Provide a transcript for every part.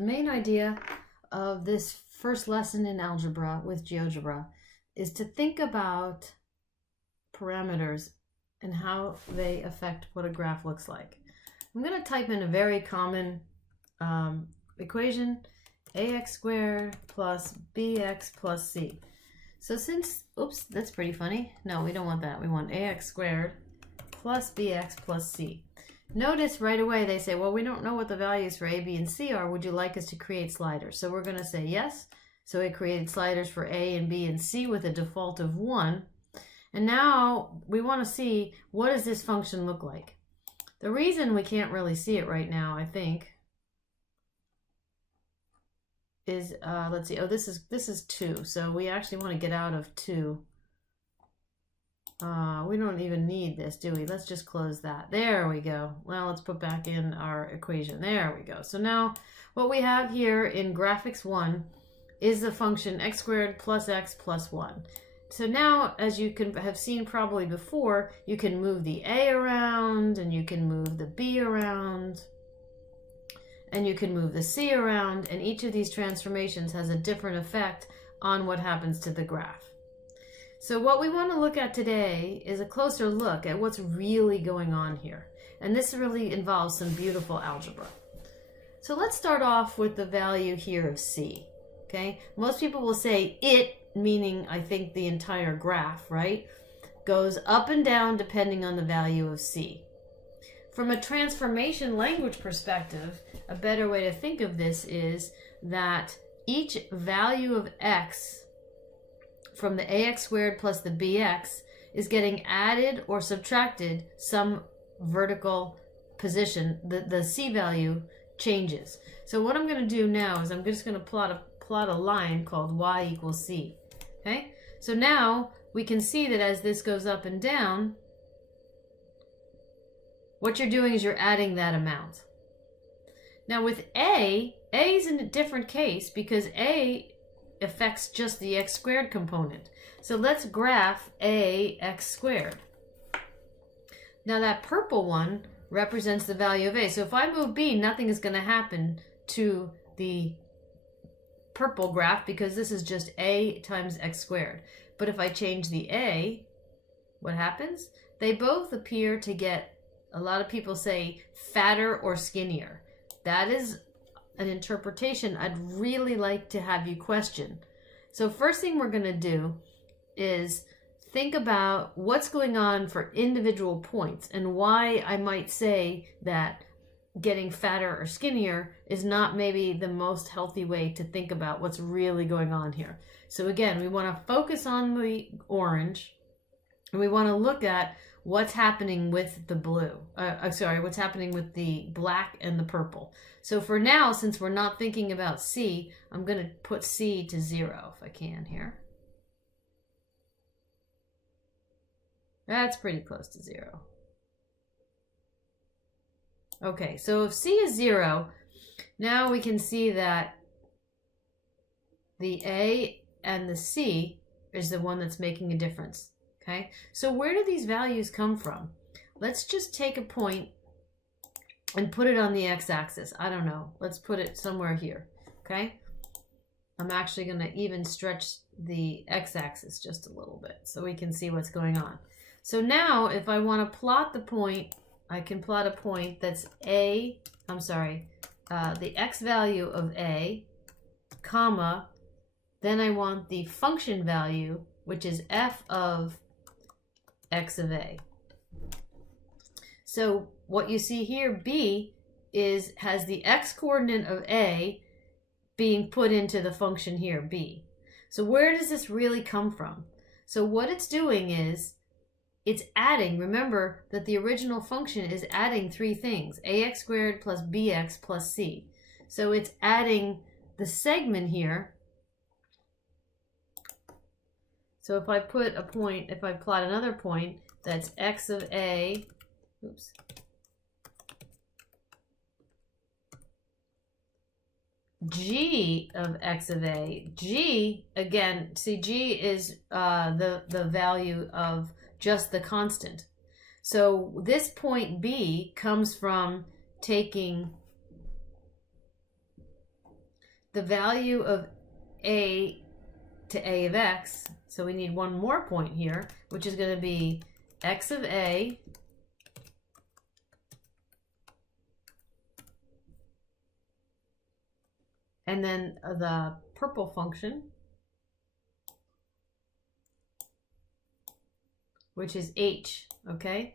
The main idea of this first lesson in algebra with GeoGebra is to think about parameters and how they affect what a graph looks like. I'm going to type in a very common equation, ax squared plus bx plus c. So since, oops, that's pretty funny. No, we don't want that. We want ax squared plus bx plus c. Notice right away they say, well, we don't know what the values for a, b, and c are. Would you like us to create sliders? So we're going to say yes. So we created sliders for a and b and c with a default of 1. And now we want to see, what does this function look like? The reason we can't really see it right now, I think, is, let's see, oh, this is 2. So we actually want to get out of 2. We don't even need this, do we? Let's just close that. There we go. Well, let's put back in our equation. There we go. So now what we have here in graphics 1 is the function x squared plus x plus 1. So now, as you can have seen probably before, you can move the a around, and you can move the b around, and you can move the c around, and each of these transformations has a different effect on what happens to the graph. So what we want to look at today is a closer look at what's really going on here. And this really involves some beautiful algebra. So let's start off with the value here of c. Okay, most people will say it, meaning I think the entire graph, right, goes up and down depending on the value of c. From a transformation language perspective, a better way to think of this is that each value of x from the ax squared plus the bx is getting added or subtracted some vertical position. The c value changes. So what I'm going to do now is I'm just going to plot a line called y equals c. Okay, so now we can see that as this goes up and down, what you're doing is you're adding that amount. Now with a is in a different case because a affects just the x squared component. So let's graph a x squared. Now that purple one represents the value of a. So if I move b, nothing is going to happen to the purple graph because this is just a times x squared. But if I change the a, what happens? They both appear to get, a lot of people say, fatter or skinnier. That is an interpretation I'd really like to have you question. So first thing we're going to do is think about what's going on for individual points and why I might say that getting fatter or skinnier is not maybe the most healthy way to think about what's really going on here. So again, we want to focus on the orange, and we want to look at what's happening with the blue. What's happening with the black and the purple. So for now, since we're not thinking about C, I'm going to put C to 0 if I can here. That's pretty close to 0. Okay, so if C is 0, now we can see that the A and the C is the one that's making a difference. Okay, so where do these values come from? Let's just take a point and put it on the x-axis. I don't know. Let's put it somewhere here. Okay, I'm actually going to even stretch the x-axis just a little bit so we can see what's going on. So now if I want to plot the point, I can plot a point that's the x value of a, comma, then I want the function value, which is f of x of a. So what you see here, b, has the x coordinate of a being put into the function here, b. So where does this really come from? So what it's doing is, it's adding, remember that the original function is adding 3 things, ax squared plus bx plus c. So it's adding the segment here. So if I put a point, if I plot another point, that's x of a, oops, g of x of a. G, again, see, g is the value of just the constant. So this point B comes from taking the value of a to a of x, so we need one more point here, which is going to be x of a and then the purple function, which is h, okay?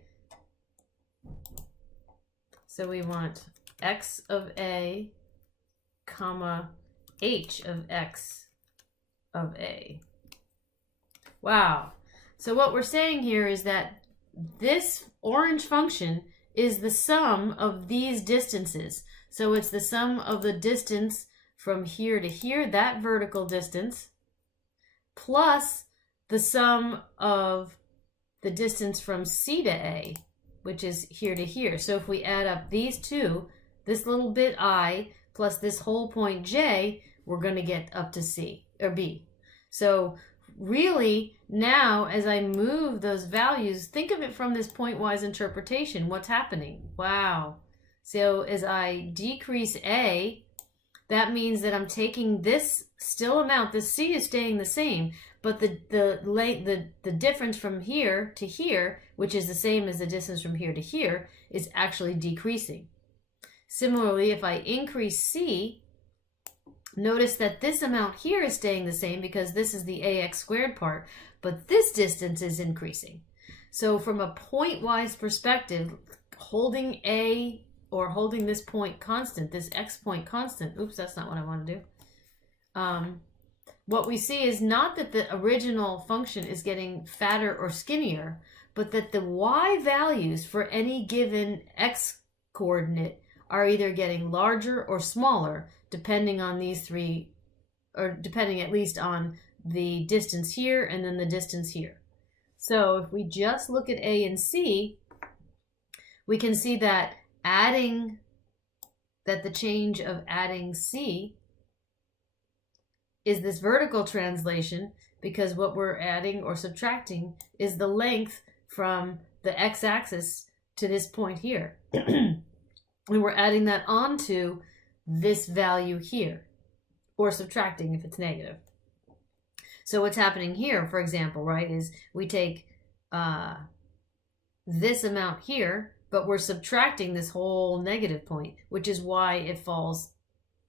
So we want x of a comma h of x of a. Wow. So what we're saying here is that this orange function is the sum of these distances. So it's the sum of the distance from here to here, that vertical distance, plus the sum of the distance from C to A, which is here to here. So if we add up these two, this little bit I plus this whole point J, we're going to get up to C or B. So really now as I move those values, think of it from this pointwise interpretation. What's happening? Wow. So as I decrease A, that means that I'm taking this still amount, the C is staying the same, but the difference from here to here, which is the same as the distance from here to here, is actually decreasing. Similarly, if I increase C, notice that this amount here is staying the same because this is the ax squared part, but this distance is increasing. So from a pointwise perspective, holding A or holding this point constant, this x point constant, oops, that's not what I want to do. What we see is not that the original function is getting fatter or skinnier, but that the y values for any given x coordinate are either getting larger or smaller, depending on these three, or depending at least on the distance here and then the distance here. So if we just look at A and C, we can see that the change of adding C is this vertical translation, because what we're adding or subtracting is the length from the x-axis to this point here. And we're adding that onto this value here, or subtracting if it's negative. So what's happening here, for example, right, is we take this amount here, but we're subtracting this whole negative point, which is why it falls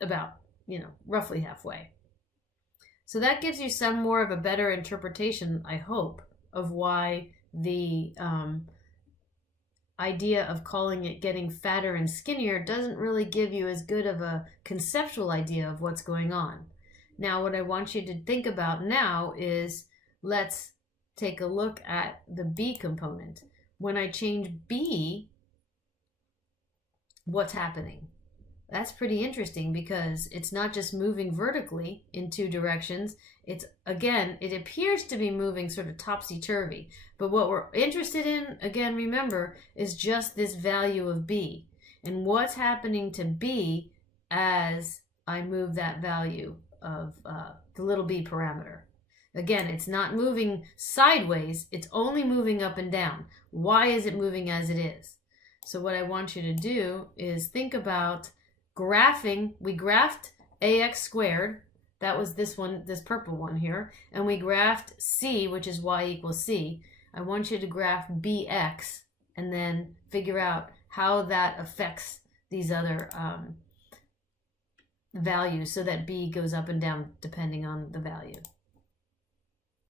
about, roughly halfway. So that gives you some more of a better interpretation, I hope, of why the idea of calling it getting fatter and skinnier doesn't really give you as good of a conceptual idea of what's going on. Now, what I want you to think about now is, let's take a look at the B component. When I change B, what's happening? That's pretty interesting, because it's not just moving vertically in two directions. It's, again, it appears to be moving sort of topsy-turvy. But what we're interested in, again, remember, is just this value of B. And what's happening to B as I move that value of the little b parameter. Again, it's not moving sideways. It's only moving up and down. Why is it moving as it is? So what I want you to do is think about graphing. We graphed ax squared. That was this one, this purple one here. And we graphed c, which is y equals c. I want you to graph bx and then figure out how that affects these other values, so that b goes up and down depending on the value.